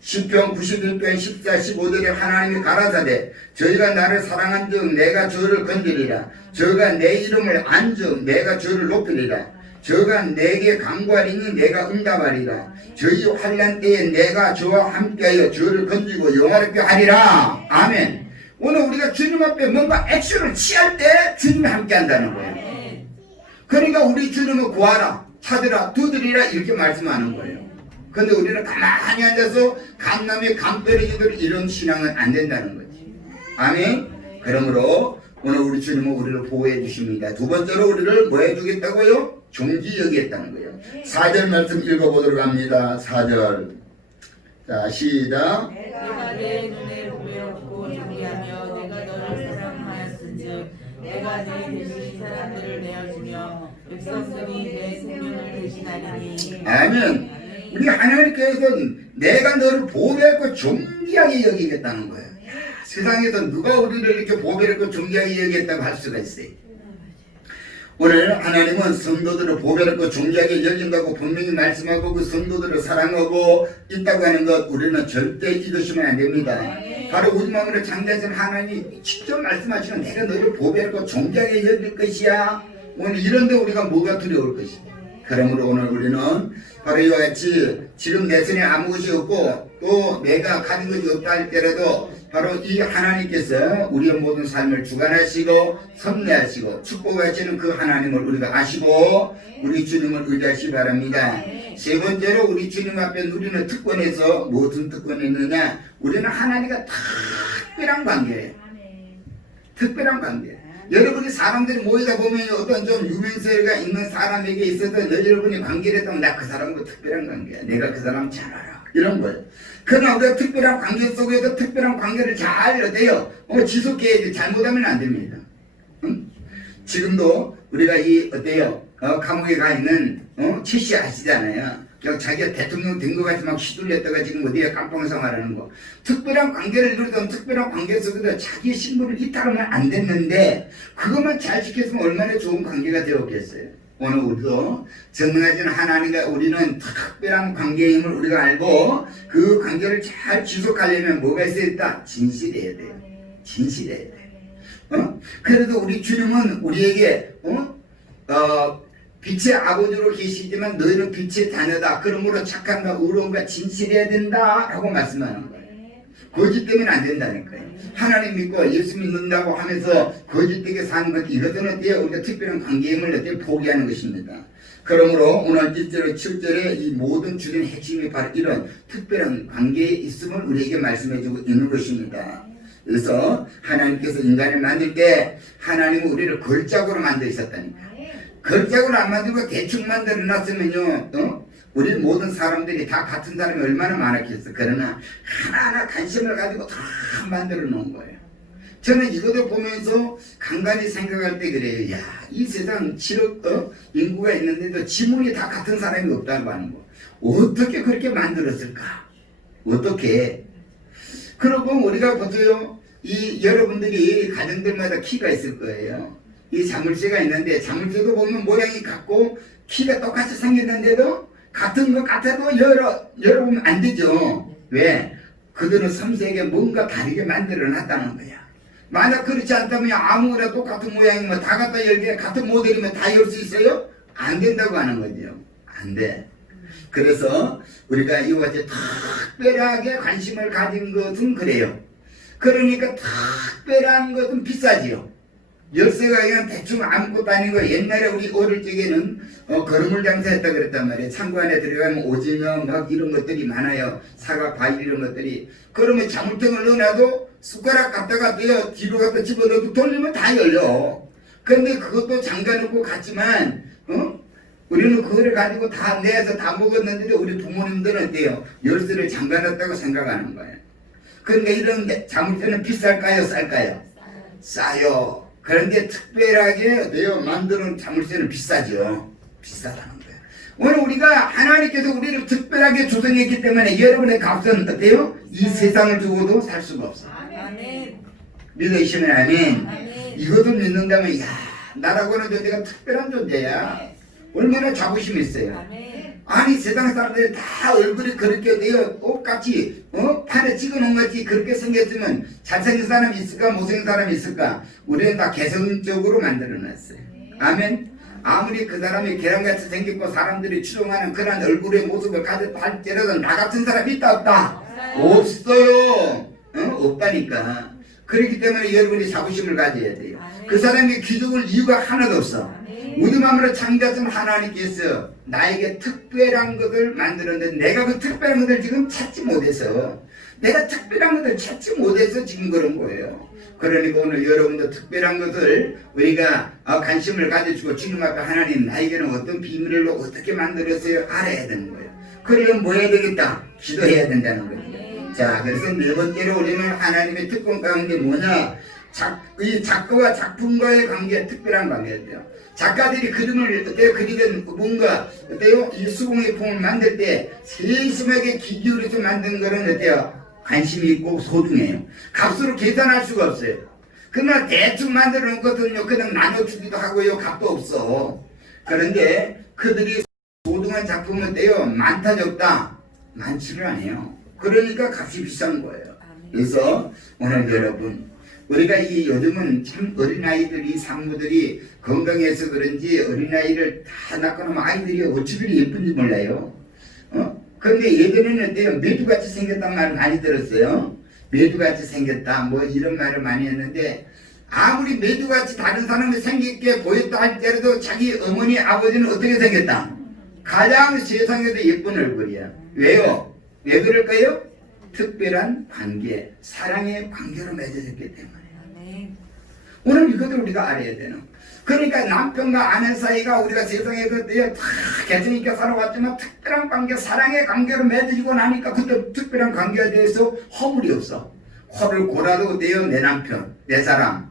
시편 91편 14, 15절에 하나님이 가라사대 저희가 나를 사랑한즉 내가 저를 건드리라. 저가 내 이름을 안즉 내가 저를 높이리라. 저가 내게 간구하리니 내가 응답하리라. 저희 환난 때에 내가 저와 함께하여 저를 건지고 영화롭게 하리라. 아멘. 오늘 우리가 주님 앞에 뭔가 액션을 취할 때 주님이 함께 한다는 거예요. 그러니까 우리 주님을 구하라, 찾으라, 두드리라 이렇게 말씀하는 거예요. 그런데 우리는 가만히 앉아서 감남에 감 떨어지도록 이런 신앙은 안 된다는 거지. 아멘. 그러므로 오늘 우리 주님은 우리를 보호해 주십니다. 두 번째로 우리를 뭐 해주겠다고요? 존귀 여기겠다는 거예요. 4절 말씀 읽어보도록 합니다. 4절. 자, 시작. 내가 내 눈에 보였고 존귀하며 내가 너를 사랑하였은즉 내가 내 대신 사람들을 내어주며 백성들이 내 생명을 대신하리니. 아멘. 우리 하나님께서는 내가 너를 보호하고 존귀하게 여기겠다는 거예요. 세상에서 누가 우리를 이렇게 보호하고 존귀하게 여기겠다고 할 수가 있어요. 오늘 하나님은 성도들을 보배롭고 존귀하게 여긴다고 분명히 말씀하고 그 성도들을 사랑하고 있다고 하는 것 우리는 절대 잊으시면 안 됩니다. 바로 우리 마음으로 창조하신 하나님이 직접 말씀하시는 내가 너희를 보배롭고 존귀하게 여길 것이야. 오늘 이런데 우리가 뭐가 두려울 것이야. 그러므로 오늘 우리는 바로 이와 같이 지금 내 손에 아무것이 없고 또 내가 가진 것이 없다 할때라도 바로 이 하나님께서 우리의 모든 삶을 주관하시고 섭리하시고 축복하시는 그 하나님을 우리가 아시고 우리 주님을 의지하시기 바랍니다. 세 번째로 우리 주님 앞에 누리는 특권에서 무슨 특권이 있느냐? 우리는 하나님과 특별한 관계예요. 특별한 관계. 여러분이 사람들이 모이다 보면 어떤 좀 유명세가 있는 사람에게 있어서 여러분이 관계를 했다면 나 그 사람과 특별한 관계야. 내가 그 사람 잘 알아. 이런 거예요. 그러나 우리가 특별한 관계 속에서 특별한 관계를 잘 어때요? 지속해야지. 잘못하면 안 됩니다. 응? 지금도 우리가 이 어때요? 감옥에 가 있는 최씨 아시잖아요. 자기가 대통령 된 것 같이 막 휘둘렸다가 지금 어디에 깜빵생활하는 거. 특별한 관계를 누리던 특별한 관계 속에서 자기의 신분을 이탈하면 안 됐는데 그것만 잘 지켰으면 얼마나 좋은 관계가 되었겠어요. 오늘 우리도 전능하신 하나님과 우리는 특별한 관계임을 우리가 알고 그 관계를 잘 지속하려면 뭐가 있어야 있다? 진실해야 돼요. 진실해야 돼요. 그래도 우리 주님은 우리에게 빛의 아버지로 계시지만 너희는 빛의 자녀다. 그러므로 착함과 의로움과 진실해야 된다 라고 말씀하는 거예요. 거짓 때문에 안 된다니까요. 하나님 믿고 예수 믿는다고 하면서 거짓되게 사는 것, 이것은 어때요? 우리가 특별한 관계임을 어때요? 포기하는 것입니다. 그러므로 오늘 1절에 7절에 이 모든 주된 핵심이 바로 이런 특별한 관계에 있음을 우리에게 말씀해주고 있는 것입니다. 그래서 하나님께서 인간을 만들 때 하나님은 우리를 걸작으로 만드셨다니까. 걸작으로 안 만들고 대충 만들어 놨으면요, 우리 모든 사람들이 다 같은 사람이 얼마나 많았겠어. 그러나 하나하나 관심을 가지고 다 만들어 놓은 거예요. 저는 이것을 보면서 간간히 생각할 때 그래요. 야, 이 세상 7억 인구가 있는데도 지문이 다 같은 사람이 없다고 하는 거. 어떻게 그렇게 만들었을까? 어떻게? 그리고 우리가 보세요. 이 여러분들이 가정들마다 키가 있을 거예요. 이 자물쇠가 있는데 자물쇠도 보면 모양이 같고 키가 똑같이 생겼는데도 같은 것 같아도 열어보면 안 되죠. 왜? 그들은 섬세하게 뭔가 다르게 만들어 놨다는 거야. 만약 그렇지 않다면 아무거나 똑같은 모양이면 다 갖다 열게 같은 모델이면 다 열 수 있어요? 안 된다고 하는 거죠. 안 돼. 그래서 우리가 이와 같이 특별하게 관심을 가진 것은 그래요. 그러니까 특별한 것은 비싸지요. 열쇠가 그냥 대충 아무것도 아닌 거. 옛날에 우리 어릴 적에는 거름을 장사했다 그랬단 말이에요. 창고 안에 들어가면 오징어 막 이런 것들이 많아요. 사과, 과일 이런 것들이. 그러면 자물통을 넣어놔도 숟가락 갖다가 뒤로 갖다 집어넣어도 돌리면 다 열려. 그런데 그것도 잠가놓고 갔지만 우리는 그거를 가지고 다 내서 다 먹었는데도 우리 부모님들은 어때요? 열쇠를 잠가놨다고 생각하는 거예요. 그러니까 이런 자물쇠는 비쌀까요? 쌀까요? 싸요. 그런데 특별하게 만드는 자물쇠는 비싸죠. 비싸다는 거예요. 오늘 우리가 하나님께서 우리를 특별하게 조성했기 때문에 여러분의 값은 어때요? 이 세상을 주고도 살 수가 없어요. 믿으시면 아멘. 이것을 믿는다면 야, 나라고는 내가 특별한 존재야. 얼마나 자부심이 있어요. 아니 세상 사람들이 다 얼굴이 그렇게 똑같이 판에 찍어놓은 것이 그렇게 생겼으면 잘생긴 사람이 있을까 못생긴 사람이 있을까? 우리는 다 개성적으로 만들어놨어요. 아멘. 아무리 그 사람이 계란같이 생겼고 사람들이 추종하는 그런 얼굴의 모습을 가졌다 할지라도 나 같은 사람이 있다 없다? 없어요. 없다니까. 그렇기 때문에 여러분이 자부심을 가져야 돼요. 그 사람이 기죽을 이유가 하나도 없어. 우리 마음으로 창조하신 하나님께서 나에게 특별한 것을 만들었는데 내가 그 특별한 것을 지금 찾지 못해서 내가 특별한 것을 찾지 못해서 지금 그런 거예요. 그러니까 오늘 여러분도 특별한 것을 우리가 관심을 가져주고 주님 앞에 하나님 나에게는 어떤 비밀로 어떻게 만들었어요? 알아야 되는 거예요. 그러려면 뭐 해야 되겠다? 기도해야 된다는 거예요. 자, 그래서 네 번째로 우리는 하나님의 특권 가운데 뭐냐? 이 작가와 작품과의 관계, 특별한 관계예요. 작가들이 그림을 그리든 뭔가 이 수공의 품을 만들 때 세심하게 기기울여서 만든 거는 관심이 있고 소중해요. 값으로 계산할 수가 없어요. 그러나 대충 만들어 놓은 것들은요 그냥 나눠주기도 하고요 값도 없어. 그런데 그들이 소중한 작품은 떼요 많다 적다 많지를 않아요. 그러니까 값이 비싼 거예요. 그래서 오늘 여러분 우리가 이 요즘은 참 어린아이들이 산모들이 건강해서 그런지 어린아이를 다 낳고 나면 아이들이 어찌 그리 예쁜지 몰라요. 그런데 예전에는 어때요? 메두같이 생겼단 말 많이 들었어요. 메두같이 생겼다 뭐 이런 말을 많이 했는데 아무리 메두같이 다른 사람이 생겼게 보였다 할때라도 자기 어머니 아버지는 어떻게 생겼다? 가장 세상에도 예쁜 얼굴이야. 왜요? 왜 그럴까요? 특별한 관계, 사랑의 관계로 맺어졌기 때문에. 오늘 이것을 우리가 알아야 되는. 그러니까 남편과 아내 사이가 우리가 세상에서 다 개성 있게 살아왔지만 특별한 관계, 사랑의 관계로 맺어지고 나니까 그때 특별한 관계에 대해서 허물이 없어. 코를 골아도 돼요 내 남편, 내 사랑.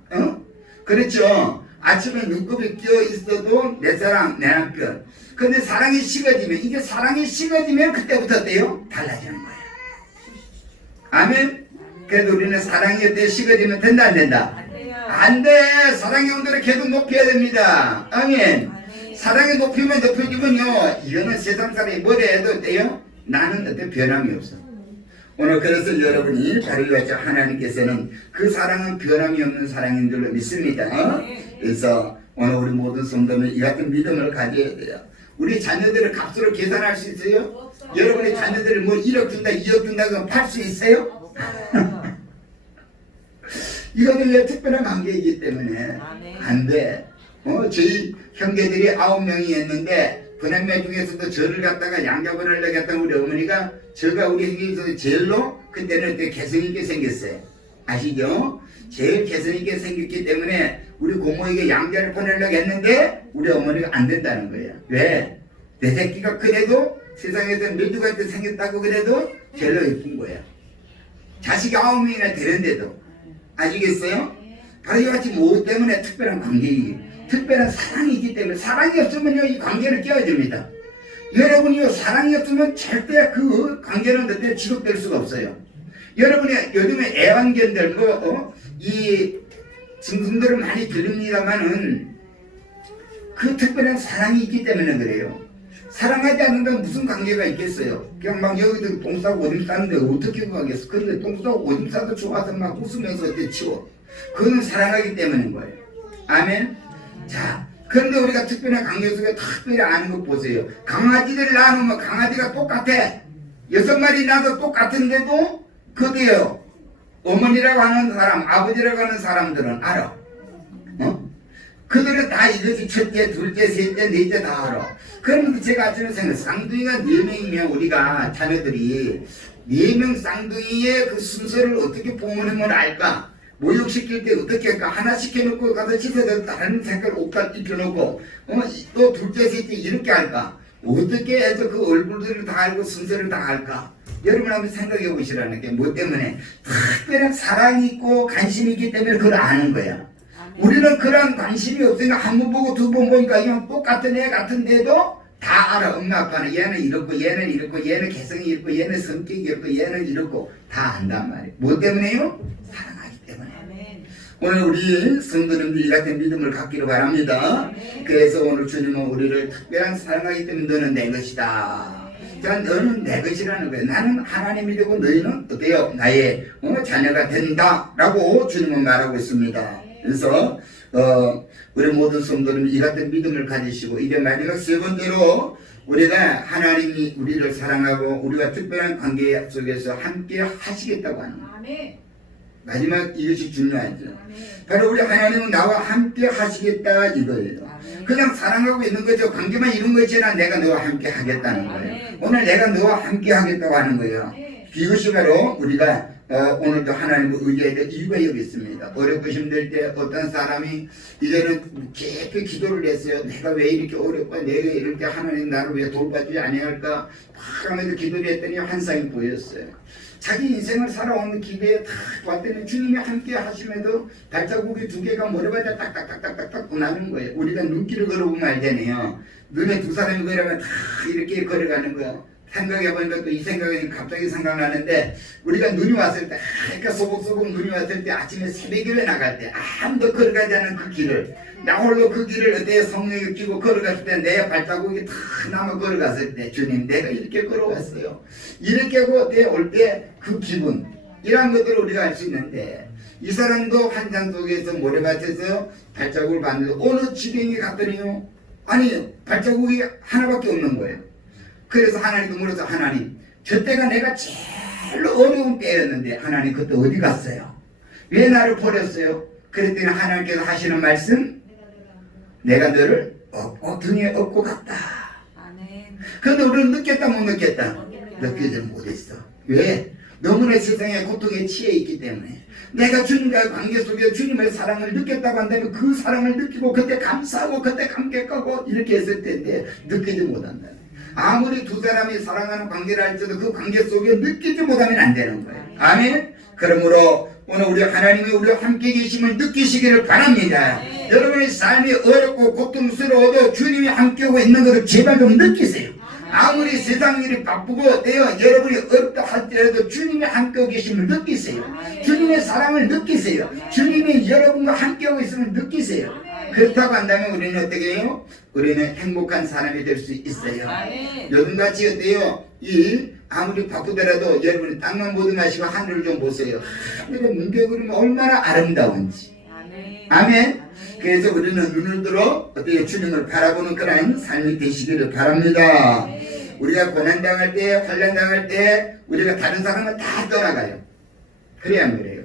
그렇죠. 아침에 눈곱이 끼어 있어도 내 사랑, 내 남편. 근데 사랑이 식어지면 이게 사랑이 식어지면 그때부터 어때요? 달라지는 거예요. 아멘. 그래도 우리는 사랑이 어때 식어지면 된다 안 된다? 안 돼. 사랑의 온도를 계속 높여야 됩니다. 아멘. 사랑이 높이면 높여지면요 이거는 세상 사람이 뭐라 해도 어때요? 나는 어때 변함이 없어. 오늘 그래서 여러분이 바로 이같이 하나님께서는 그 사랑은 변함이 없는 사랑인 줄로 믿습니다. 그래서 오늘 우리 모든 성도는 이 같은 믿음을 가져야 돼요. 우리 자녀들을 값으로 계산할 수 있어요? 여러분의 자녀들을 뭐 1억 준다 2억 준다 그럼 팔 수 있어요? 이거는 왜 특별한 관계이기 때문에 안 돼. 저희 형제들이 9명이 있는데 부남매 중에서도 저를 갖다가 양자분을 내겠다는 우리 어머니가 저가 우리 형제에서 제일로 그때는 되게 개성있게 생겼어요. 아시죠? 제일 개성있게 생겼기 때문에 우리 고모에게 양자를 보내려고 했는데 우리 어머니가 안 된다는 거예요. 왜? 내 새끼가 그래도 세상에서 메두같이 생겼다고 그래도 제일로 예쁜 거야. 자식이 9명이나 되는데도. 아시겠어요? 바로 이같이 뭐 때문에 특별한 관계이기, 특별한 사랑이기 때문에 사랑이 없으면요 이 관계는 깨어집니다. 여러분이요 사랑이 없으면 절대 그 관계는 그때 지속될 수가 없어요. 여러분이 요즘에 애완견들 이 짐승들을 많이 들립니다만은 그 특별한 사랑이 있기 때문에 그래요. 사랑하지 않는다면 무슨 관계가 있겠어요? 그냥 막 여기도 똥 싸고 오줌 싸는데 어떻게 가겠어? 그런데 똥 싸고 오줌 싸도 좋아서 막 웃으면서 어때 치워. 그거는 사랑하기 때문인 거예요. 아멘? 자, 그런데 우리가 특별한 관계 속에 특별히 아는 것 보세요. 강아지들 낳아놓으면 강아지가 똑같아. 6마리 낳아도 똑같은데도 그게요. 어머니라고 하는 사람, 아버지라고 하는 사람들은 알아. 그들은 다 이것이 첫째, 둘째, 셋째, 넷째 다 알아. 그러면 제가 아침에 생각, 쌍둥이가 4명이면 우리가 자녀들이 4명 쌍둥이의 그 순서를 어떻게 봉헌하면 알까? 모욕시킬 때 어떻게 할까? 하나 시켜놓고 가서 씻어서 다른 색깔 옷갈 입혀놓고 또 둘째, 셋째 이렇게 할까? 어떻게 해서 그 얼굴들을 다 알고 순서를 다 알까? 여러분 한번 생각해 보시라는 게 뭐 때문에 특별한 사랑이 있고 관심이 있기 때문에 그걸 아는 거야. 우리는 그런 관심이 없으니까 한 번 보고 두 번 보니까 그냥 똑같은 애 같은데도 다 알아. 엄마 아빠는 얘는 이렇고 얘는 이렇고 얘는 개성이 이렇고 얘는 성격이 이렇고 얘는 이렇고 다 안단 말이에요. 뭐 때문에요? 사랑하기 때문에. 오늘 우리 성도님들 이 같은 믿음을 갖기를 바랍니다. 그래서 오늘 주님은 우리를 특별한 사랑하기 때문에 너는 내 것이다. 자, 너는 내 것이라는 거예요. 나는 하나님이 되고 너희는 어때요? 나의 자녀가 된다 라고 주님은 말하고 있습니다. 그래서 우리 모든 성도는 이 같은 믿음을 가지시고 이제 마지막 세 번째로 우리가 하나님이 우리를 사랑하고 우리가 특별한 관계 속에서 함께 하시겠다고 하는 거예요. 마지막 이것이 중요하죠. 바로 우리 하나님은 나와 함께 하시겠다 이거예요. 그냥 사랑하고 있는 거죠. 관계만 이룬 것이 아니라 내가 너와 함께 하겠다는 거예요. 오늘 내가 너와 함께 하겠다고 하는 거예요. 이것이 바로 우리가 오늘도 하나님을 의지해야 될 이유가 여기 있습니다. 어렵고 힘들 때 어떤 사람이 이제는 깊이 기도를 했어요. 내가 왜 이렇게 어렵고 내가 이렇게 하나님 나를 왜 돌봐주지 아니할까 막 하면서 기도를 했더니 환상이 보였어요. 자기 인생을 살아오는 길에 딱 봤더니 주님이 함께 하시면서 발자국이 2개가 머리바닥 딱딱딱딱딱 나는 거예요. 우리가 눈길을 걸어보면 알잖아요. 눈에 2 사람이 걸으면 다 이렇게 걸어가는 거야. 생각해보니까 또 이 생각이 갑자기 생각나는데 우리가 눈이 왔을 때 이렇게 소복소복 눈이 왔을 때 아침에 새벽에 나갈 때 아무도 걸어가지 않은 그 길을 나 홀로 그 길을 어때 성령이 끼고 걸어갔을 때 내 발자국이 다 남아 걸어갔을 때 주님 내가 이렇게 걸어왔어요. 이렇게 하고 올 때 그 기분 이런 것들을 우리가 알 수 있는데 이 사람도 환장 속에서 모래밭에서 발자국을 봤는데 어느 지경에 갔더니요 아니 발자국이 하나밖에 없는 거예요. 그래서 하나님도 물어서 하나님 저 때가 내가 제일 어려운 때였는데 하나님 그때 어디 갔어요? 왜 나를 버렸어요? 그랬더니 하나님께서 하시는 말씀 내가 너를 업고 등에 업고 갔다. 그런데 우리는 느꼈다 못 느꼈다? 느끼지 못했어. 왜? 너무나 세상의 고통에 취해 있기 때문에 내가 주님과의 관계 속에 주님의 사랑을 느꼈다고 한다면 그 사랑을 느끼고 그때 감사하고 그때 감격하고 이렇게 했을 텐데 느끼지 못한다. 아무리 두 사람이 사랑하는 관계를 할지라도 그 관계 속에 느끼지 못하면 안 되는 거예요. 아멘. 그러므로 오늘 우리 하나님이 우리와 함께 계심을 느끼시기를 바랍니다. 여러분의 삶이 어렵고 고통스러워도 주님이 함께하고 있는 것을 제발 좀 느끼세요. 아무리 세상 일이 바쁘고 여러분이 어렵다 할지라도 주님이 함께하고 계심을 느끼세요. 주님의 사랑을 느끼세요. 주님이 여러분과 함께하고 있음을 느끼세요. 그렇다고 한다면 우리는 어떻게 해요? 우리는 행복한 사람이 될 수 있어요. 요즘같이 어때요? 아무리 바쁘더라도 여러분이 땅만 보지 마시고 하늘을 좀 보세요. 하늘의 문벽으로는 얼마나 아름다운지. 아멘. 그래서 우리는 눈을 들어 어떻게 주님을 바라보는 그런 삶이 되시기를 바랍니다. 우리가 고난당할 때 환난당할 때 우리가 다른 사람은 다 떠나가요. 그래야 그래요.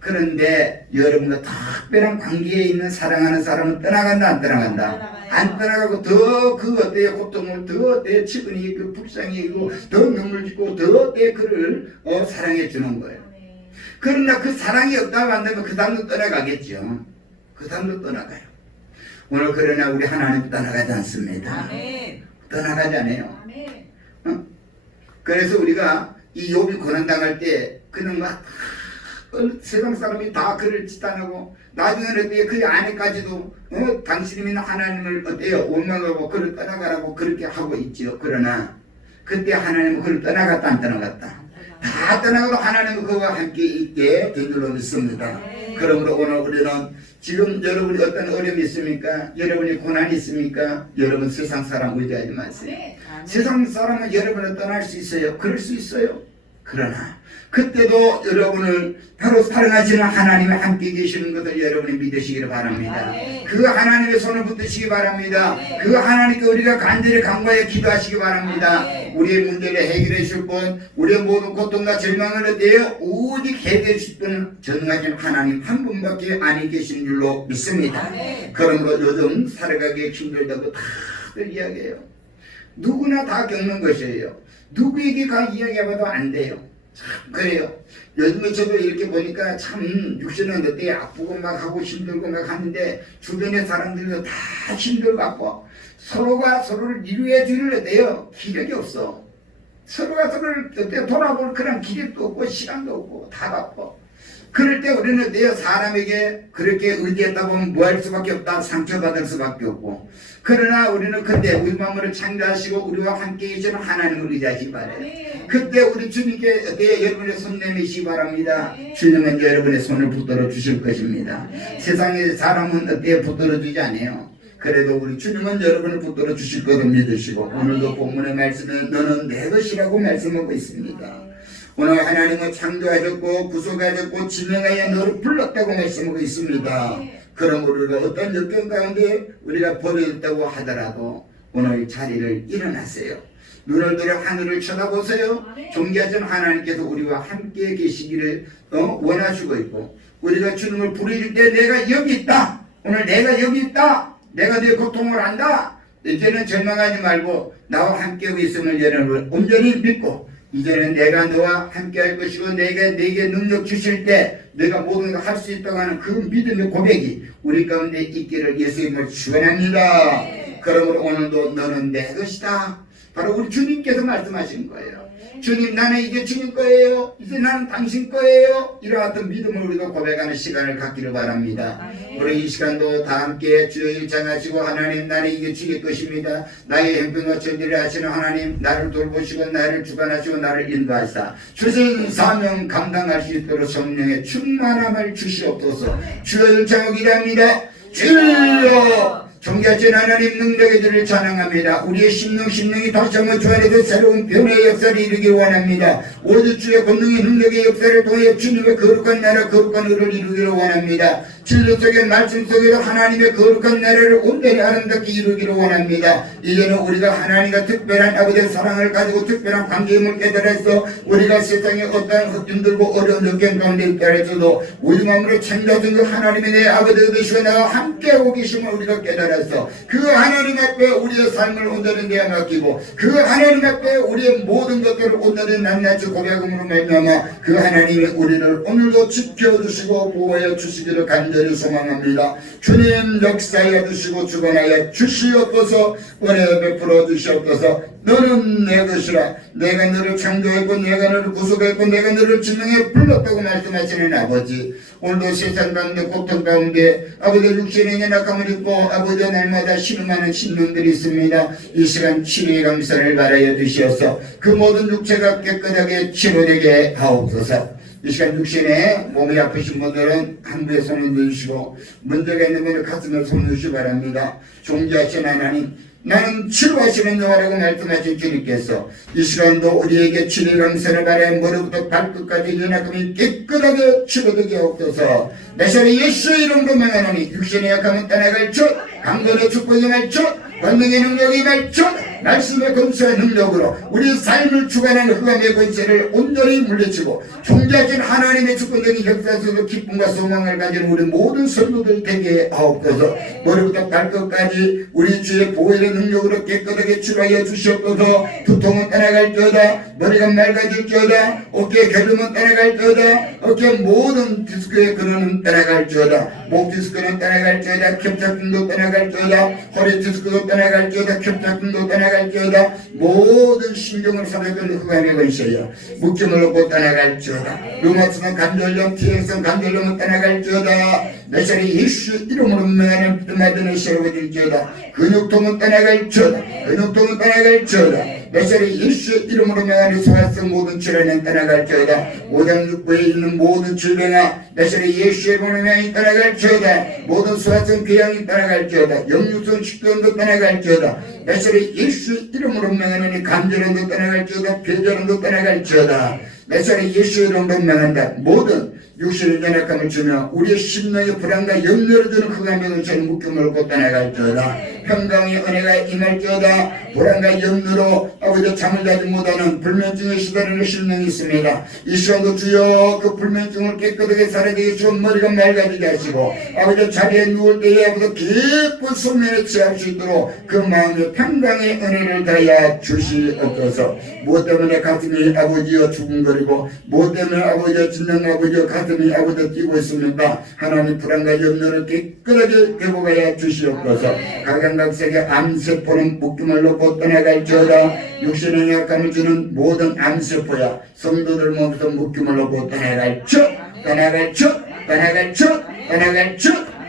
그런데 여러분과 특별한 관계에 있는 사랑하는 사람은 떠나간다 안 떠나간다? 안 떠나가고 더 그 어때요 고통을 더 어때요 치근이 그 불쌍히 있고 더 눈물 짓고 더 어때요 그를 사랑해 주는 거예요. 그러나 그 사랑이 없다고 한다면 그 사람도 떠나가겠죠. 그 사람도 떠나가요. 오늘 그러나 우리 하나님 떠나가지 않습니다. 떠나가지 않아요. 그래서 우리가 이 욥이 고난당할 때 그는 막 세상 사람이 다 그를 지탄하고 나중에는 어때요 그 아내까지도 당신이면 하나님을 어때요 원망하고 그를 떠나가라고 그렇게 하고 있죠. 그러나 그때 하나님은 그를 떠나갔다 안 떠나갔다? 다 떠나가도 하나님은 그와 함께 있게 된 줄로 믿습니다. 그러므로 오늘 우리는 지금 여러분이 어떤 어려움이 있습니까? 여러분이 고난이 있습니까? 여러분 세상 사람 의지하지 마세요. 세상 사람은 여러분을 떠날 수 있어요. 그럴 수 있어요. 그러나 그때도 여러분을 바로 사랑하시는 하나님이 함께 계시는 것을 여러분이 믿으시기를 바랍니다. 그 하나님의 손을 붙드시기 바랍니다. 그 하나님께 우리가 간절히 간과해 기도하시기 바랍니다. 우리의 문제를 해결해 주실 분, 우리의 모든 고통과 절망을 어때요? 오직 해결해 주실 분은 전능하신 하나님 한 분밖에 아니 계신 줄로 믿습니다. 그러므로 요즘 살아가기 힘들다고 다들 이야기해요. 누구나 다 겪는 것이에요. 누구에게 가 이야기해봐도 안 돼요. 참 그래요. 요즘에 저도 이렇게 보니까 참 육신은 어때 아프고 막 하고 힘들고 막 하는데 주변의 사람들도 다 힘들고 아파. 서로가 서로를 위로해 주는 어때요? 기력이 없어. 서로가 서로를 어때요? 돌아볼 그런 기력도 없고 시간도 없고 다 바빠. 그럴 때 우리는 어때요? 사람에게 그렇게 의지했다 보면 뭐 할 수밖에 없다. 상처받을 수밖에 없고. 그러나 우리는 그때 우리 마음을 창조하시고 우리와 함께 계시는 하나님을 의지하시기 바라요. 그때 우리 주님께 어때요? 여러분의 손 내미시기 바랍니다. 주님은 여러분의 손을 붙들어 주실 것입니다. 세상의 사람은 어때요? 붙들어 주지 않아요. 그래도 우리 주님은 여러분을 붙들어 주실 것을 믿으시고 오늘도 본문의 말씀에 너는 내 것이라고 말씀하고 있습니다. 오늘 하나님은 창조하셨고 구속하셨고 지명하여 너를 불렀다고 말씀하고 있습니다. 그럼 우리가 어떤 역경 가운데 우리가 버려졌다고 하더라도 오늘 자리를 일어나세요. 눈을 들어 하늘을 쳐다보세요. 존귀하신 하나님께서 우리와 함께 계시기를 원하시고 있고 우리가 주님을 부르실 때 내가 여기 있다. 오늘 내가 여기 있다. 내가 네 고통을 안다. 이제는 절망하지 말고 나와 함께하고 있음을 여러분 온전히 믿고 이제는 내가 너와 함께 할 것이고 내가 네게 능력 주실 때 내가 모든 걸 할 수 있다고 하는 그 믿음의 고백이 우리 가운데 있기를 예수님을 축원합니다. 그러므로 오늘도 너는 내 것이다. 바로 우리 주님께서 말씀하신 거예요. 주님, 나는 이제 주님 거예요. 이제 나는 당신 거예요. 이와 같은 믿음을 우리가 고백하는 시간을 갖기를 바랍니다. 우리 이 시간도 다 함께 주여 일장하시고, 하나님, 나는 이게 주의 것입니다. 나의 형편과 천지를 하시는 하나님, 나를 돌보시고 나를 주관하시고 나를 인도하시다. 주신 사명 감당할 수 있도록 성령의 충만함을 주시옵소서. 주여 일장하기 기도합니다. 주여, 존귀하신 하나님 능력의 주를 찬양합니다. 우리의 심령이 다시 한번 주 안에서 새로운 변화의 역사를 이루길 원합니다. 오직 주의 권능의 능력의 역사를 통해 주님의 거룩한 나라, 거룩한 의를 이루기를 원합니다. 진리 속의 말씀 속에서 하나님의 거룩한 나라를 온전히 아름답게 이루기를 원합니다. 이제는 우리가 하나님과 특별한 아버지의 사랑을 가지고 특별한 관계임을 깨달아서 우리가 세상에 어떠한 힘들고 어려운 역경 가운데 있다 할지라도 우리 마음으로 창조하신 그 하나님의 내 아버지 되시고 나와 함께하고 계심을 우리가 깨달아서 그 하나님 앞에 우리의 삶을 온전히 내어 맡기고 그 하나님 앞에 우리의 모든 것들을 온전히 낱낱이 고백함으로 말미암아 그 하나님이 우리를 오늘도 지켜주시고 보호해 주시기를 간절히 소망합니다. 주님 역사하여 주시고 주관하여 주시옵소서. 은혜 베풀어 주시옵소서. 너는 내 것이라. 내가 너를 창조했고 내가 너를 구속했고 내가 너를 지명해 불렀다고 말씀하시는 아버지, 오늘도 세상 가운데 고통 가운데 아버지 육신의 연약함을 입고 아버지 날마다 신음하는 신령들이 있습니다. 이 시간 치료의 감사를 바라여 주시옵소서. 그 모든 육체가 깨끗하게 치료되게 하옵소서. 이 시간 육신에 몸이 아프신 분들은 한부에 손을 넣으시고 문제가 있는 분은 가슴에 손을 넣으시기 바랍니다. 존귀하신 하나님, 나는 치료하시는 여호와라고 말씀하신 주님께서 이 시간도 우리에게 치료 감사를 바라여 머리부터 발끝까지 연약함이 깨끗하게 치료되게 하옵소서. 나사렛 예수의 이름으로 명하노니 육신의 약함은 떠나갈 것, 강건의 축복이 말 것, 권능의 능력이 말 것, 말씀의 권세의 능력으로 우리 삶을 주관하는 흑암의 권세를 온전히 물리치고 존귀하신 하나님의 주권적인 역사 속에서 기쁨과 소망을 가진 우리 모든 성도들 되게 하옵소서. 머리부터 발끝까지 우리 주의 보혈의 능력으로 깨끗하게 치료하여 주시옵소서. 두통은 떠나갈지어다. 머리가 맑아질지어다. 어깨의 결림은 떠나갈지어다. 어깨 모든 디스크의 근원은 떠나갈지어다. 목 디스크는 떠나갈지어다. 겹착증도 떠나갈지어다. 허리 디스크도 떠나갈지어다. 겹착증도 떠나갈지어다. 모든 신경을 사로잡는 흑암의 권세여 묶임을 얻고 떠나갈지어다. 류마티성 관절염, T형성 관절염은 떠나갈지어다. 나사렛 예수 이름으로 명하는 뜸하드는 세워질지어다. 근육통은 떠나갈지어다. 근육통은 떠나갈지어다. 나사렛 예수 이름으로 명하는 소화성 모든 질환은 떠나갈지어다. 오장육부에 있는 모든 질병아 나사렛 예수의 이름으로 명하니 떠나갈지어다. 모든 소화성 궤양이 떠나갈지어다. 역류성 식도염도 떠나갈지어다. 나사렛 예수 이름으로 명하니 감전염도 떠나갈지어다. 폐전염도 떠나갈지어다. 나사렛 예수의 이름으로 명한다. 모든 육신의 연약함을 주며 우리의 심령의 불안과 염려를 주는 흑암의 은총을 묶임을 얻고 떠나갈지어다. 평강의 은혜가 임할지어다. 불안과 염려로 아버지 잠을 자지 못하는 불면증에 시달리는 심령이 있습니다. 이 시간도 주여 그 불면증을 깨끗하게 사라지게 해주고 머리가 맑아지게 하시고 아버지 자리에 누울 때에 아버지 깊은 숙면에 취할 수 있도록 그 마음의 평강의 은혜를 다하여 주시옵소서. 무엇 때문에 가슴이 아버지여 두근거리고 무엇 때문에 아버지여 진정 아버지여 가슴이 아버지 뛰고 있습니까? 하나님 불안과 염려를 깨끗하게 회복하여 주시옵소서. 각양각색의 암세포는 묶임을 놓고 떠나갈지어다. 육신의 약함을 주는 모든 암세포야 성도들 몸에서 묶임을 놓고 떠나갈지어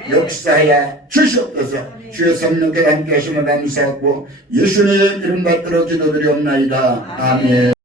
역사하여 주시옵소서. 주의 성령께 함께 하심을 감사하고 예수님의 이름 받들어 기도드리옵나이다. 아멘.